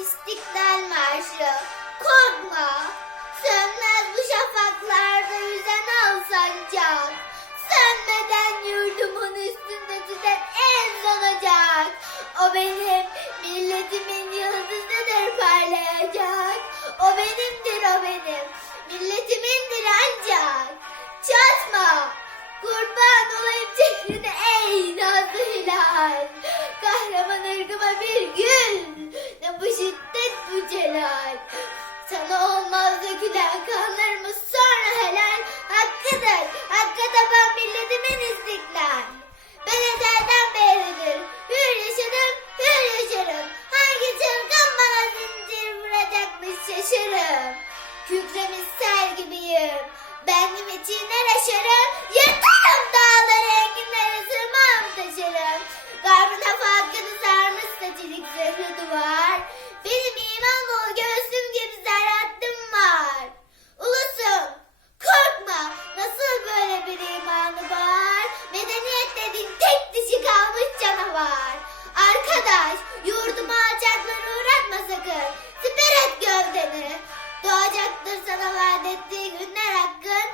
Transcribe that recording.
İstiklal Marşı korkma. Sönmez bu şafaklarda yüzen al sancak. Sönmeden yurdumun üstünde tüten en son ocak. O benim milletimin yıldızıdır parlayacak. O benimdir o benim milletimindir ancak. Çatma. Kurban olayım şaşırım. Kükremiş sel gibiyim. Benim içinler aşarım yırtarım dağları enginlere sırmam taşırım. Garbına farkını sarmış zırhlı duvar. Benim iman dolu göğsüm gibi serhattım var. Ulusum korkma. Nasıl böyle bir imanı var? Medeniyet dediğin tek dişi kalmış canavar. Arkadaş sana vaat ettiği günler hakkın